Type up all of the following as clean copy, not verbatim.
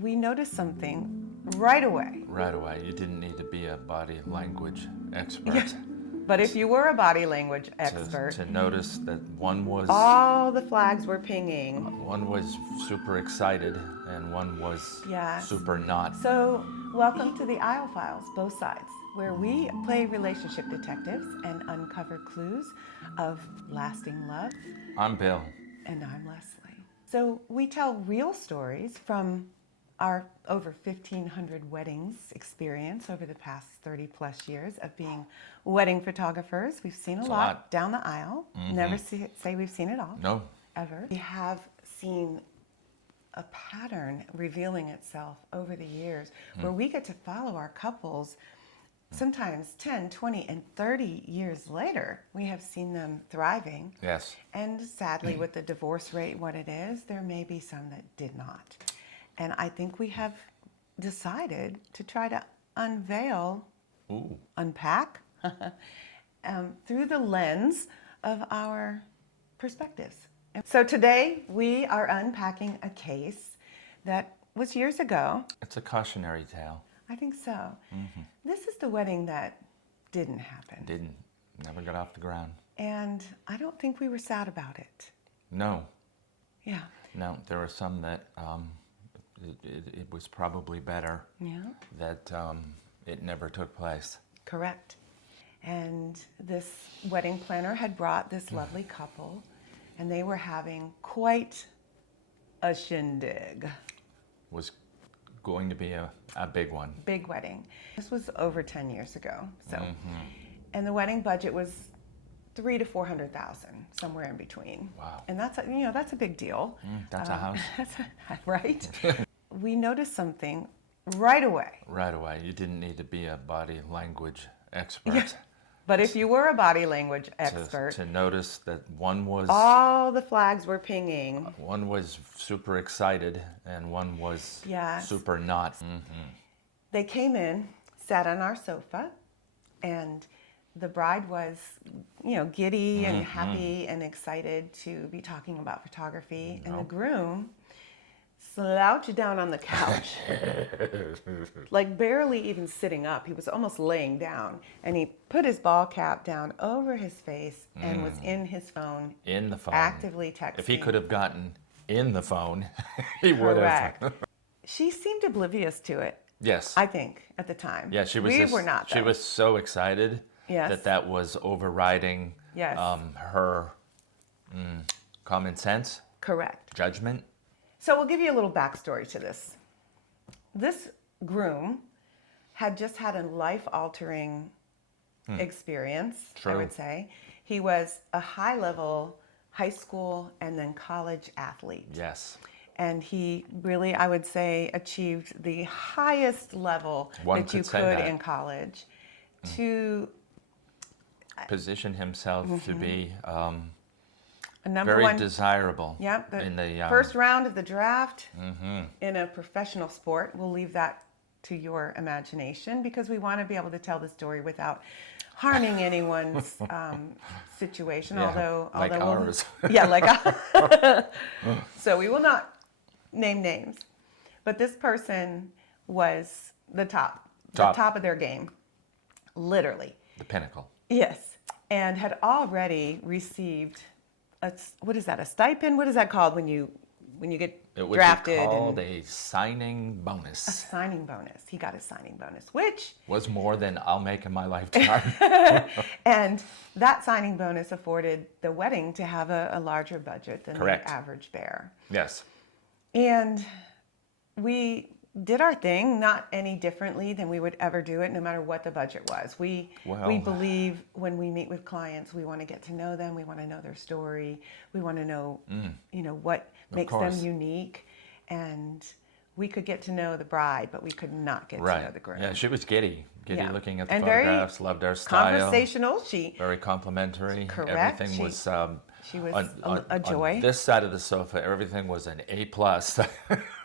we noticed something right away. Right away. You didn't need to be a body language expert But if you were a body language expert, to notice that one was all the flags were pinging. super excited and one was Yes. super not. So, welcome to the Aisle Files, Both Sides, where we play relationship detectives and uncover clues of lasting love. I'm Bill. And I'm Leslie. So, we tell real stories from our over 1,500 weddings experience over the past 30 plus years of being wedding photographers. We've seen a lot down the aisle. Never say we've seen it all. No. Ever. We have seen a pattern revealing itself over the years where we get to follow our couples sometimes 10, 20, and 30 years later. We have seen them thriving. Yes. And sadly, with the divorce rate what it is, there may be some that did not. And I think we have decided to try to unveil, unpack, through the lens of our perspectives. So today we are unpacking a case that was years ago. It's a cautionary tale. I think so. This is the wedding that didn't happen. Never got off the ground. And I don't think we were sad about it. No. Yeah. No, there were some that it was probably better that it never took place. Correct. And this wedding planner had brought this lovely couple, and they were having quite a shindig. Was going to be a big one. Big wedding. This was over 10 years ago. So, and the wedding budget was $300,000 to $400,000, somewhere in between. Wow. And that's a big deal. That's a house. Right? We noticed something right away. Right away. You didn't need to be a body language expert. But if you were a body language expert, to notice that one was all the flags were pinging. One was super excited and one was super not. They came in, sat on our sofa, and the bride was, giddy and happy and excited to be talking about photography. And the groom slouched down on the couch, like barely even sitting up. He was almost laying down. And he put his ball cap down over his face and was in his phone. In the phone. Actively texting. If he could have gotten in the phone, he would have. Correct. She seemed oblivious to it. Yes. I think, at the time. Yeah, she was. We were not, though. She was so excited Yes. that was overriding Yes. her common sense. Correct. Judgment. So we'll give you a little backstory to this. This groom had just had a life-altering experience, True. I would say. He was a high-level high school and then college athlete. Yes. And he really, I would say, achieved the highest level that you could in college to position himself to be a number very one desirable. Yep, in the first round of the draft in a professional sport. We'll leave that to your imagination because we want to be able to tell the story without harming anyone's situation. Yeah, like ours. Like ours. So we will not name names, but this person was the top of their game, literally. The pinnacle. Yes, and had already received a stipend? What is that called when you get drafted? It would be called a signing bonus. A signing bonus. He got a signing bonus, which was more than I'll make in my lifetime. And that signing bonus afforded the wedding to have a larger budget than Correct. the average bear. Yes. And we did our thing, not any differently than we would ever do it, no matter what the budget was. We believe when we meet with clients, we want to get to know them. We want to know their story. We want to know, what makes them unique. And we could get to know the bride, but we could not get to know the groom. Yeah, she was giddy looking at the and photographs. Loved our style. Conversational. Very complimentary. Correct. Everything was. She was a joy. On this side of the sofa, everything was an A+.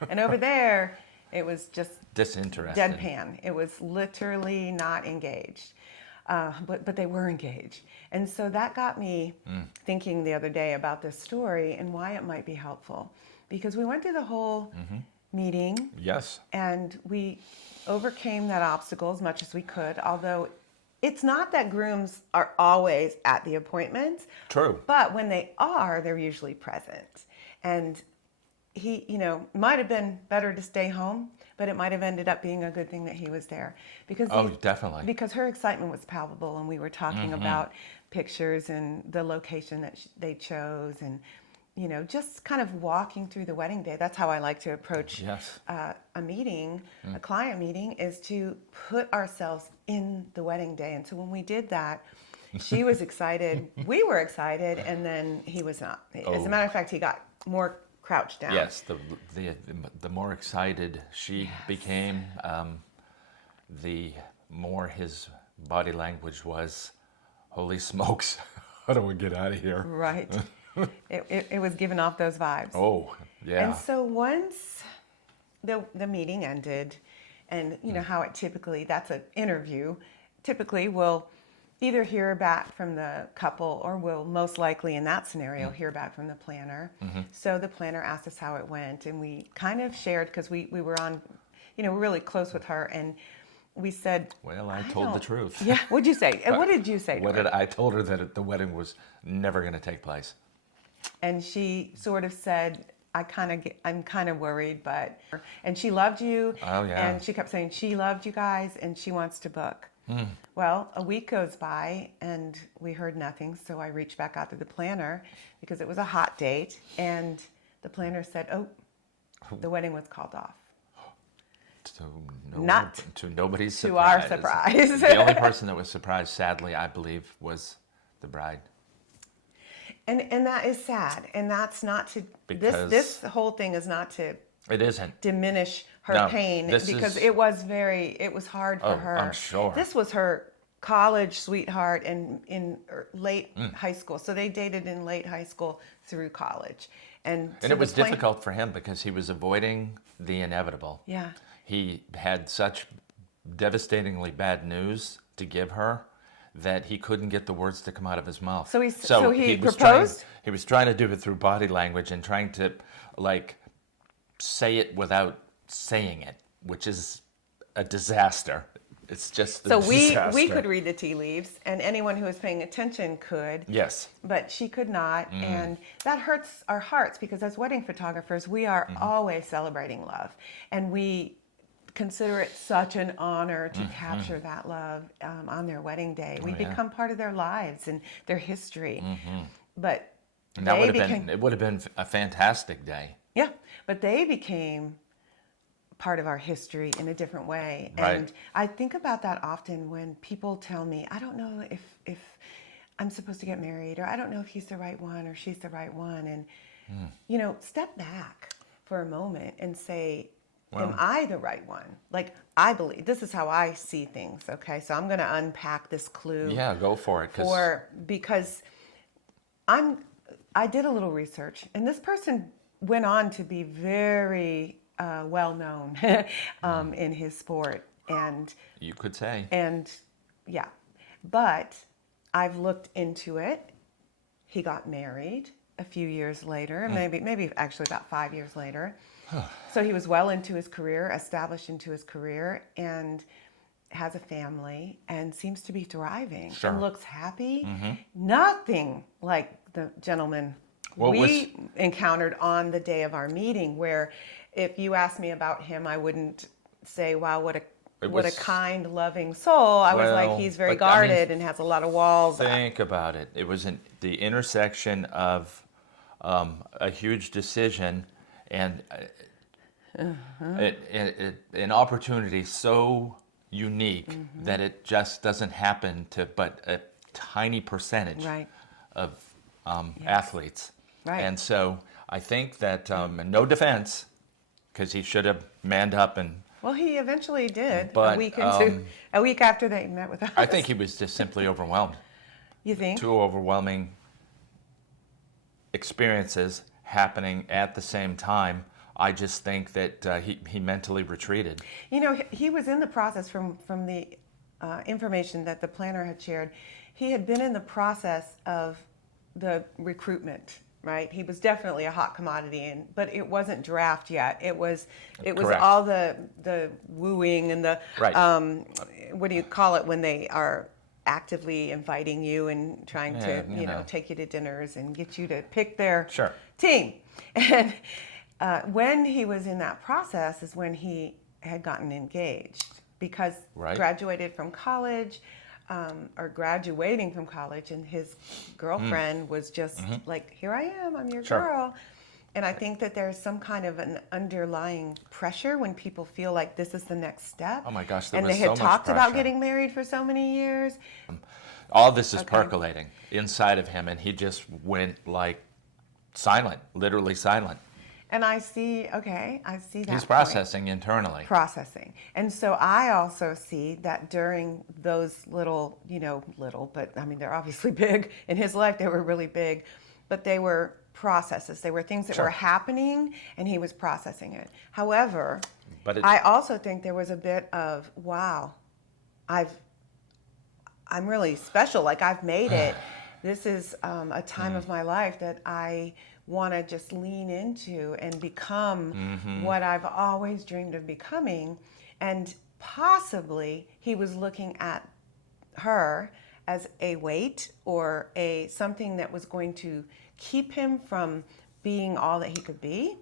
And over there, it was just disinterested. Deadpan. It was literally not engaged. But they were engaged. And so that got me thinking the other day about this story and why it might be helpful. Because we went through the whole meeting. Yes. And we overcame that obstacle as much as we could, although it's not that grooms are always at the appointments. True. But when they are, they're usually present. And he, might have been better to stay home, but it might have ended up being a good thing that he was there. Because Definitely. Because her excitement was palpable, and we were talking about pictures and the location that they chose, and just kind of walking through the wedding day. That's how I like to approach a meeting, a client meeting, is to put ourselves in the wedding day. And so when we did that, she was excited, we were excited, and then he was not. As a matter of fact, he got more crouched down. Yes, the more excited she became, the more his body language was, holy smokes, how do we get out of here? Right. It was giving off those vibes. Oh, yeah. And so once the meeting ended, and how it typically, that's an interview, typically we'll either hear back from the couple, or we'll most likely in that scenario hear back from the planner. So the planner asked us how it went, and we kind of shared, because we were on, we're really close with her, and we said, well, I told the truth. Yeah, what'd you say? And what did you say to her? I told her that the wedding was never going to take place. And she sort of said, I'm kind of worried, but, and she loved you. Oh, yeah. And she kept saying she loved you guys and she wants to book. Well, a week goes by and we heard nothing. So I reached back out to the planner, because it was a hot date. And the planner said, the wedding was called off. To nobody's surprise. To our surprise. The only person that was surprised, sadly, I believe, was the bride. And that is sad. And that's not to, Because this whole thing is not to it isn't diminish her pain, because it was hard for her. I'm sure. This was her college sweetheart in late high school. So they dated in late high school through college. And it was difficult for him because he was avoiding the inevitable. Yeah. He had such devastatingly bad news to give her that he couldn't get the words to come out of his mouth. So he proposed? He was trying to do it through body language and trying to, say it without saying it, which is a disaster. It's just a disaster. So we could read the tea leaves, and anyone who was paying attention could. Yes. But she could not, and that hurts our hearts, because as wedding photographers, we are always celebrating love, and we consider it such an honor to capture that love on their wedding day. We become part of their lives and their history. But it would have been a fantastic day. Yeah, but they became part of our history in a different way. Right. And I think about that often when people tell me, I don't know if I'm supposed to get married, or I don't know if he's the right one or she's the right one. And, step back for a moment and say, am I the right one? I believe, this is how I see things, okay? So I'm going to unpack this clue. Yeah, go for it. Because I did a little research, and this person went on to be very well known in his sport. And you could say. And yeah, but I've looked into it. He got married a few years later, maybe actually about 5 years later. So he was well into his career, established into his career, and has a family and seems to be thriving. Sure. And looks happy. Nothing like the gentleman we encountered on the day of our meeting, where if you asked me about him, I wouldn't say, wow, what a kind, loving soul. I was like, he's very guarded and has a lot of walls. Think about it. It was the intersection of a huge decision and an opportunity so unique that it just doesn't happen to but a tiny percentage of athletes. Right. And so I think that, no defense, because he should have manned up and. Well, he eventually did. But, a week after they met with us. I think he was just simply overwhelmed. You think? Two overwhelming experiences happening at the same time. I just think that he mentally retreated. He was in the process from the information that the planner had shared. He had been in the process of the recruitment, right? He was definitely a hot commodity, but it wasn't draft yet. It was Correct. all the wooing and the Right. what do you call it when they are actively inviting you and trying Yeah, to you know. take you to dinners and get you to pick their Sure. team. And when he was in that process is when he had gotten engaged, because Right. graduated from college, or graduating from college, and his girlfriend was just like, here I am, I'm your Mm. Sure. girl. And I think that there's some kind of an underlying pressure when people feel like this is the next step. Oh my gosh, there and was they had so much talked about pressure. getting married for so many years. All this is Okay. percolating inside of him, and he just went like silent, literally silent. And I see that. He's point. processing internally. Processing. And so I also see that during those little, but I mean, they're obviously big. In his life, they were really big, but they were processes. They were things that Sure. were happening, and he was processing it. However, But I also think there was a bit of, wow, I'm really special. Like, I've made it. This is a time of my life that I want to just lean into and become what I've always dreamed of becoming. And possibly he was looking at her as a weight or something that was going to keep him from being all that he could be.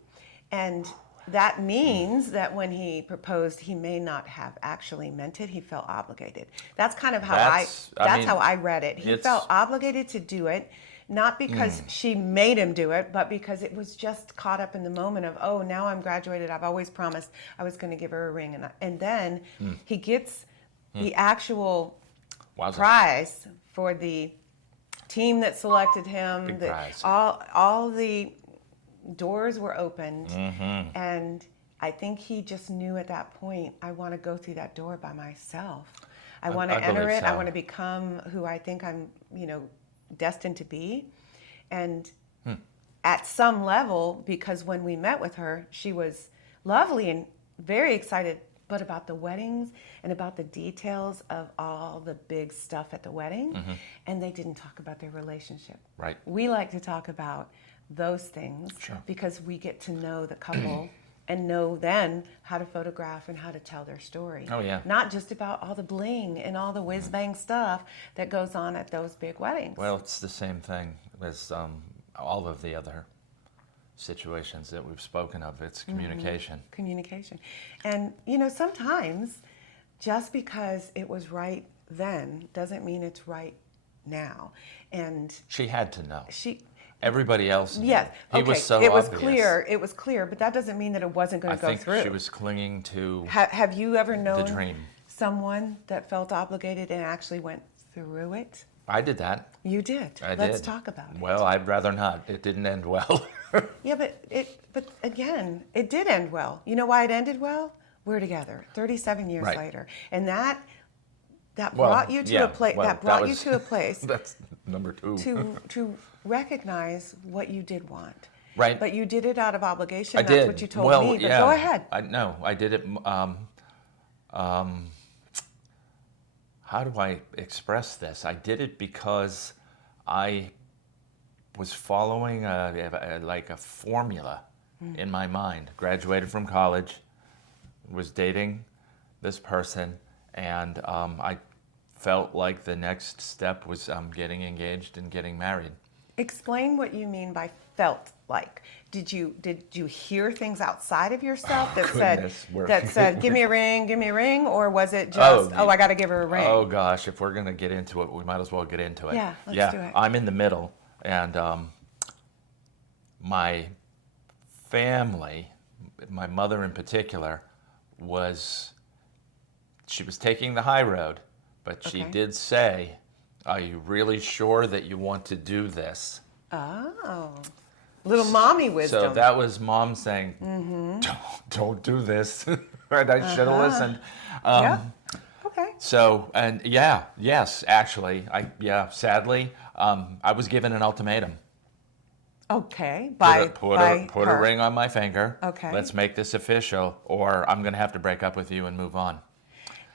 And that means that when he proposed, he may not have actually meant it. He felt obligated. That's kind of how how I read it. He felt obligated to do it, not because she made him do it, but because it was just caught up in the moment of, oh, now I'm graduated. I've always promised I was going to give her a ring. And then he gets the actual prize for the team that selected him. Big prize. All the doors were opened, and I think he just knew at that point, I want to go through that door by myself. I want to enter it. so. I want to become who I think I'm, destined to be. And at some level, because when we met with her, she was lovely and very excited, but about the weddings and about the details of all the big stuff at the wedding, and they didn't talk about their relationship. Right. We like to talk about those things Sure. because we get to know the couple and know then how to photograph and how to tell their story. Oh, yeah. Not just about all the bling and all the whiz-bang stuff that goes on at those big weddings. Well, it's the same thing as all of the other situations that we've spoken of. It's communication. Communication. And, sometimes just because it was right then doesn't mean it's right now. And She had to know. she... Everybody else knew. Yes. He Okay. was so it was obvious. clear. It was clear, but that doesn't mean that it wasn't going I to go think through. she was clinging to Have you ever known the dream. someone that felt obligated and actually went through it? I did that. You did. Let's talk about it. Well, I'd rather not. It didn't end well. Yeah, but again, it did end well. You know why it ended well? We're together 37 years Right. later, and that Well, brought you to yeah, a place. well, that brought that you was- to a place That's number two. to recognize what you did want. Right. But you did it out of obligation. I That's did. what you told well, me. But yeah, go ahead. I did it. How do I express this? I did it because I was following a formula in my mind. Graduated from college, was dating this person, and I felt like the next step was getting engaged and getting married. Explain what you mean by felt like. Did you hear things outside of yourself that said give me a ring, or was it just I got to give her a ring? Oh gosh, if we're gonna get into it, we might as well get into it. Yeah, let's do it. I'm in the middle, and my family, my mother in particular, she was taking the high road, but she Okay. did say, "Are you really sure that you want to do this?" Oh, little mommy wisdom. So that was mom saying, don't do this. And I should have listened. Yeah. Okay. So, and yes, actually, sadly, I was given an ultimatum. Okay. Put a ring on my finger. Okay. Let's make this official, or I'm going to have to break up with you and move on.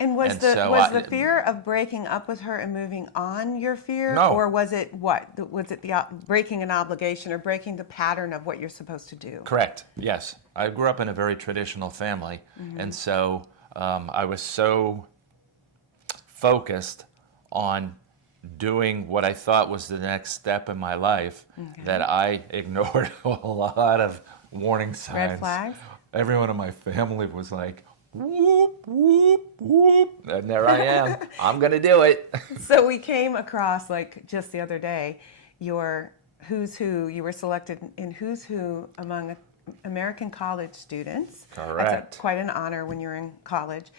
And was the fear of breaking up with her and moving on your fear? No. Or was it what? Was it the breaking an obligation or breaking the pattern of what you're supposed to do? Correct. Yes. I grew up in a very traditional family, and so I was so focused on doing what I thought was the next step in my life that I ignored a lot of warning signs. Red flags? Everyone in my family was like, whoop, whoop, whoop. And there I am. I'm going to do it. So we came across, like just the other day, your Who's Who. You were selected in Who's Who among American college students. Correct. That's quite an honor when you're in college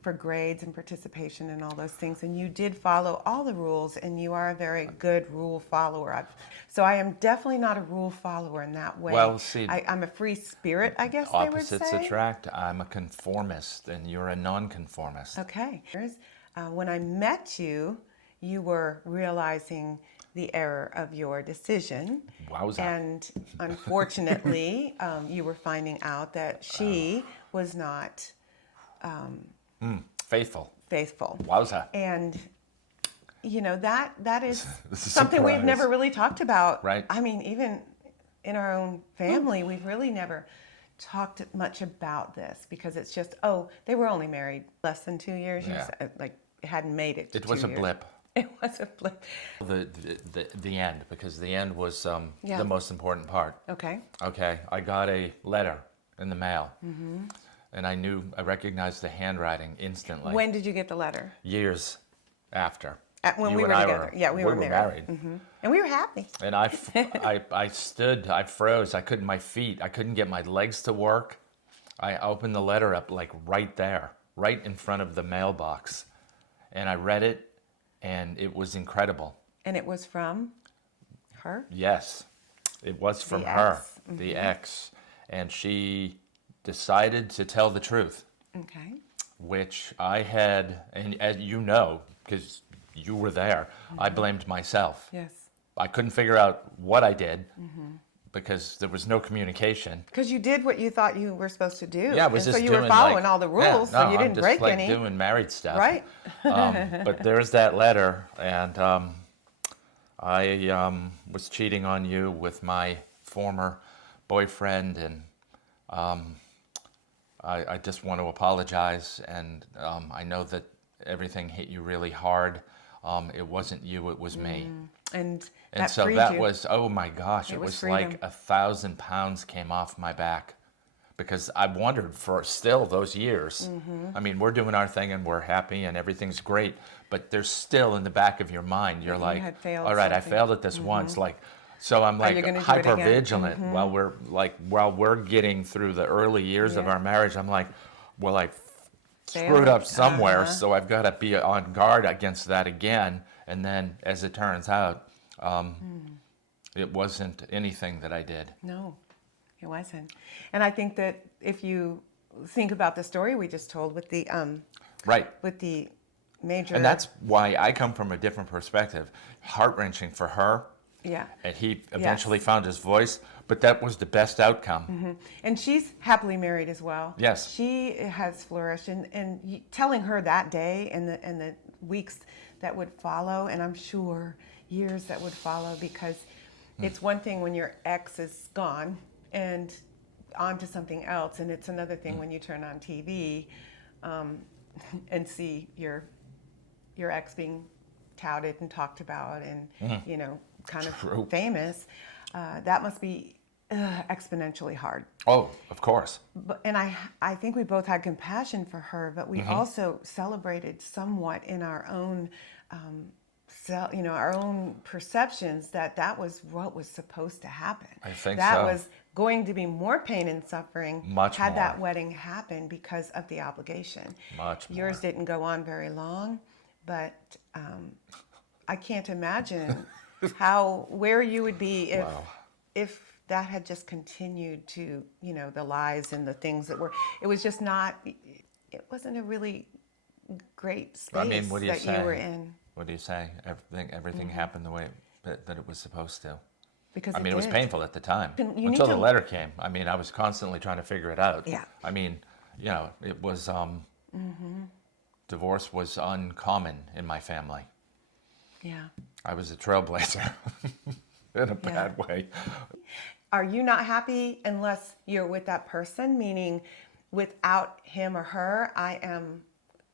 for grades and participation and all those things. And you did follow all the rules, and you are a very good rule follower. So I am definitely not a rule follower in that way. Well, see, I'm a free spirit, I guess they would say. opposites attract. I'm a conformist, and you're a nonconformist. Okay. When I met you, you were realizing the error of your decision. Wowza. And unfortunately, you were finding out that she was not Faithful. faithful. Wowza. And that is This is something we've surprise. never really talked about. Right. I mean, even in our own family, we've really never talked much about this because it's just, they were only married less than 2 years. Yeah. Like, hadn't made it to It was 2 a years. blip. It was a blip. The end, because the end was Yeah. the most important part. Okay. Okay, I got a letter in the mail, and I recognized the handwriting instantly. When did you get the letter? Years after. When You we and were I together. Yeah, we were married. And we were happy. And I stood, I froze, my feet, I couldn't get my legs to work. I opened the letter up like right there, right in front of the mailbox. And I read it, and it was incredible. And it was from her? Yes, it was from The her, ex. the ex. And she decided to tell the truth, Okay. which I had, and as you know, because you were there, I blamed myself. Yes. I couldn't figure out what I did because there was no communication. Because you did what you thought you were supposed to do. Yeah, I was and just so you were doing following like, all the rules, yeah, no, so you I'm didn't just break like any. doing married stuff. Right. But there's that letter, and I was cheating on you with my former boyfriend, and I just want to apologize, and I know that everything hit you really hard. It wasn't you, it was me. And And that so freed that you. was, oh my gosh, It it was was freedom. like 1,000 pounds came off my back. Because I wondered for still those years. I mean, we're doing our thing and we're happy and everything's great, but there's still in the back of your mind, you're you like, had failed all right, I something. failed at this once. Like, so I'm Are you like gonna do it hyper again? vigilant while we're getting through the early years of Yeah. our marriage. I'm like, well, I screwed Failed. up somewhere, Uh-huh. so I've got to be on guard against that again. And then, as it turns out, it wasn't anything that I did. No, it wasn't. And I think that if you think about the story we just told with the Right. major. And that's why I come from a different perspective. Heart-wrenching for her, Yeah. and he eventually found his voice, but that was the best outcome. And she's happily married as well. Yes. She has flourished, and telling her that day and the weeks that would follow, and I'm sure years that would follow, because it's one thing when your ex is gone and on to something else, and it's another thing when you turn on TV and see your ex being touted and talked about and kind of True. famous. That must be exponentially hard. Oh, of course. And I think we both had compassion for her, but we also celebrated somewhat in our own our own perceptions that was what was supposed to happen. I think that so. was going to be more pain and suffering Much had that more. wedding happened because of the obligation. Much more. Yours didn't go on very long, but I can't imagine where you would be if that had just continued to, the lies and the things that were. It was just not. It wasn't a really great space I mean, what do you that say? you were in. What do you say? Everything happened the way that it was supposed to. Because I mean, it was did. painful at the time You need until the to- letter came. I mean, I was constantly trying to figure it out. Yeah. I mean, it was. divorce was uncommon in my family. Yeah. I was a trailblazer in a bad way. Are you not happy unless you're with that person? Meaning, without him or her, I am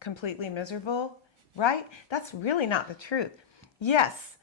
completely miserable, right? That's really not the truth. Yes,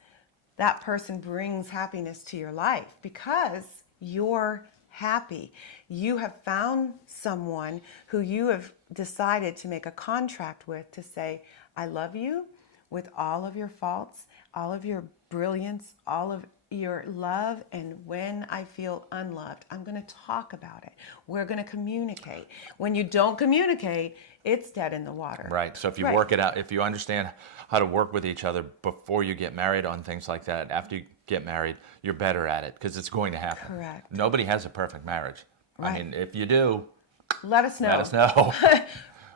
that person brings happiness to your life because you're happy. You have found someone who you have decided to make a contract with to say, I love you with all of your faults, all of your brilliance, all of your love, and when I feel unloved, I'm going to talk about it. We're going to communicate. When you don't communicate, it's dead in the water. Right. So if you work it out, if you understand how to work with each other before you get married on things like that, after you get married, you're better at it because it's going to happen. Correct. Nobody has a perfect marriage. Right. I mean, if you do, let us know. Let us know.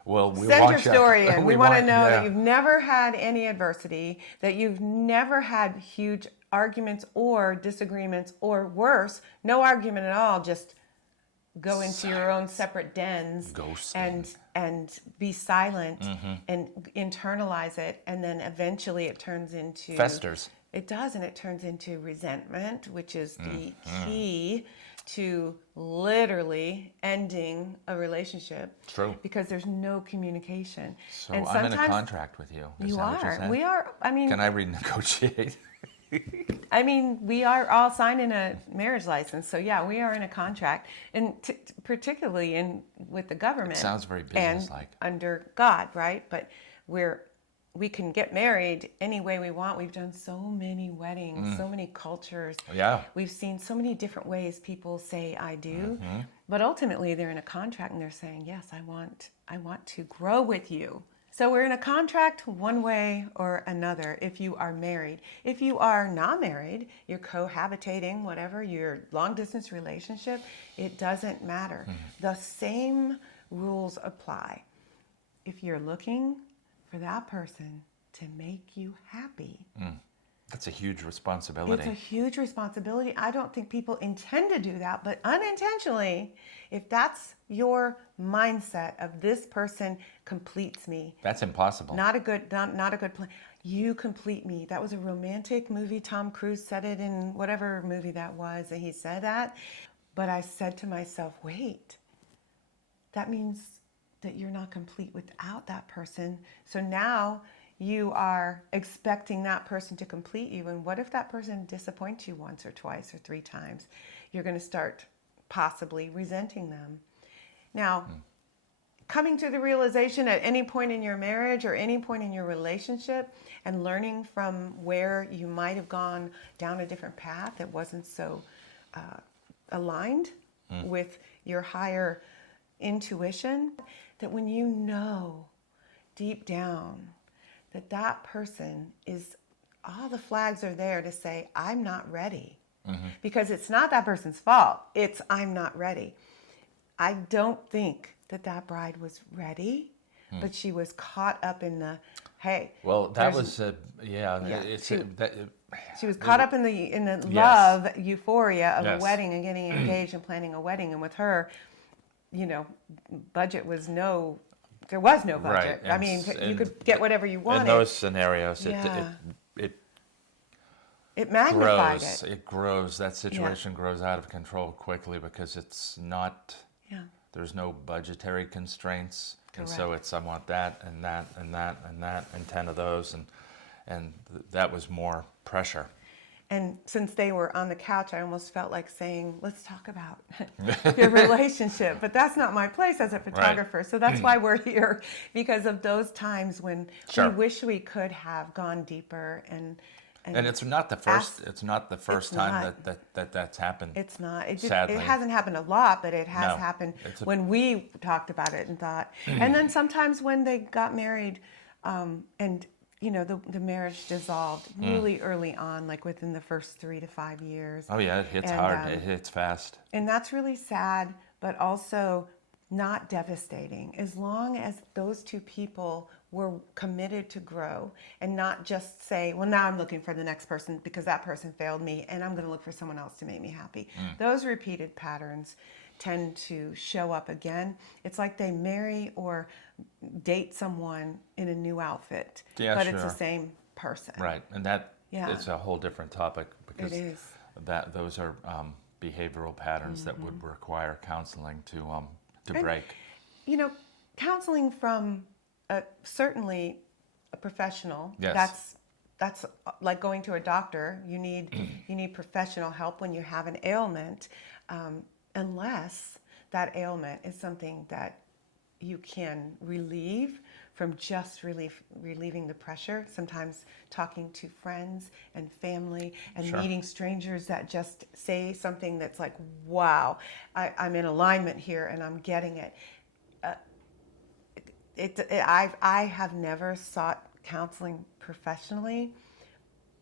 Well, we Send want your story in. We want to know yeah. that you've never had any adversity, that you've never had huge arguments or disagreements, or worse, no argument at all, just go into your own separate dens and be silent and internalize it, and then eventually it turns into festers. It does, and it turns into resentment, which is the key to literally ending a relationship. True. Because there's no communication. So and I'm in a contract with you. Is you that what are. said? We are. I mean, can I renegotiate? I mean, we are all signing a marriage license, so yeah, we are in a contract, and particularly with the government. It sounds very businesslike. And under God, right? But we can get married any way we want. We've done so many weddings, so many cultures. Yeah. We've seen so many different ways people say I do, but ultimately they're in a contract and they're saying, yes, I want to grow with you. So we're in a contract one way or another if you are married. If you are not married, you're cohabitating, whatever, your long distance relationship, it doesn't matter. The same rules apply. If you're looking for that person to make you happy. That's a huge responsibility. It's a huge responsibility. I don't think people intend to do that, but unintentionally, if that's your mindset of this person completes me. That's impossible. Not a good plan. You complete me. That was a romantic movie. Tom Cruise said it in whatever movie that was, and he said that. But I said to myself, wait, that means that you're not complete without that person. So now you are expecting that person to complete you. And what if that person disappoints you once or twice or 3 times? You're going to start possibly resenting them. Now, coming to the realization at any point in your marriage or any point in your relationship and learning from where you might have gone down a different path that wasn't so aligned with your higher intuition, that when you know deep down that that person is, all the flags are there to say, I'm not ready. Because it's not that person's fault. It's, I'm not ready. I don't think that bride was ready, but she was caught up in the, hey. Well, that was, she was caught up in the Yes. love euphoria of Yes. a wedding and getting engaged and planning a wedding. And with her, budget was there was no budget. Right. I mean, you could get whatever you wanted. In those scenarios, it magnified grows. it. It grows. That situation grows out of control quickly because it's not. Yeah. There's no budgetary constraints, and Correct. so it's I want that and that and that and that and 10 of those, and that was more pressure. And since they were on the couch, I almost felt like saying, let's talk about your relationship. But that's not my place as a photographer. Right. So that's why we're here, because of those times when we wish we could have gone deeper. And it's not the first. It's not the first time that's happened. It's not. It hasn't happened a lot, but it has happened when we talked about it and thought. And then sometimes when they got married, and the marriage dissolved really early on, like within the first 3 to 5 years. Oh yeah, it hits hard. It hits fast. And that's really sad, but also not devastating. As long as those two people were committed to grow and not just say, well, now I'm looking for the next person because that person failed me and I'm going to look for someone else to make me happy. Those repeated patterns tend to show up again. It's like they marry or date someone in a new outfit, Yeah, but it's the sure. same person. Right, and that Yeah. is a whole different topic because It is. those are behavioral patterns that would require counseling to And, break. You know, counseling from certainly a professional. Yes. That's like going to a doctor. You need professional help when you have an ailment, unless that ailment is something that you can relieve from just relieving the pressure. Sometimes talking to friends and family and Sure. meeting strangers that just say something that's like, wow, I'm in alignment here and I'm getting it. I have never sought counseling professionally,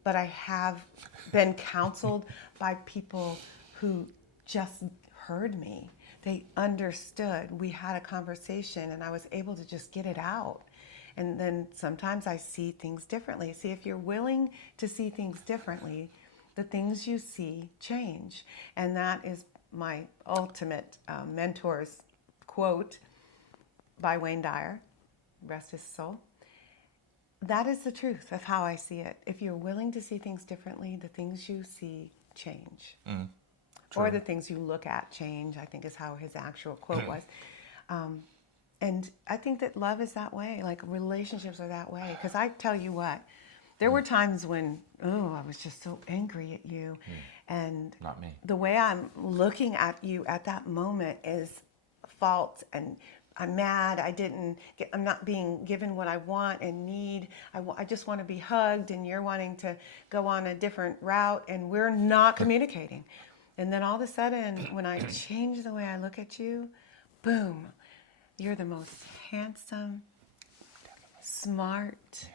but I have been counseled by people who just heard me. They understood. We had a conversation and I was able to just get it out. And then sometimes I see things differently. See, if you're willing to see things differently, the things you see change. And that is my ultimate mentor's quote by Wayne Dyer, rest his soul. That is the truth of how I see it. If you're willing to see things differently, the things you see change. Or the things you look at change, I think is how his actual quote was. And I think that love is that way, like relationships are that way. Because I tell you what, there were times when, I was just so angry at you. And Not me. the way I'm looking at you at that moment is fault, and I'm mad. I'm not being given what I want and need. I just want to be hugged, and you're wanting to go on a different route, and we're not communicating. And then all of a sudden, when I change the way I look at you, boom, you're the most handsome, smart,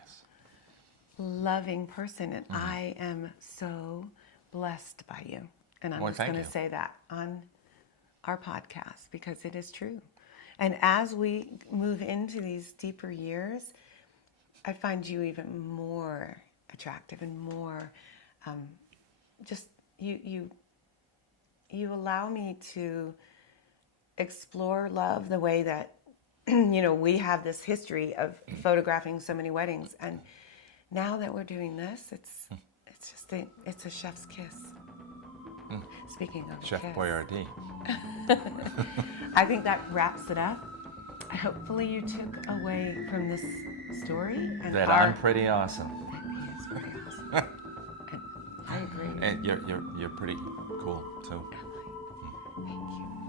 loving person. And I am so blessed by you. And I'm Well, just thank going you. to say that on our podcast because it is true. And as we move into these deeper years, I find you even more attractive and more just you allow me to explore love the way that we have this history of photographing so many weddings, and now that we're doing this, it's just it's a chef's kiss. Speaking of Chef kiss, Boyardee. I think that wraps it up. Hopefully you took away from this story and That I'm pretty awesome. He is pretty awesome. And I agree. And you're pretty cool too. Thank you.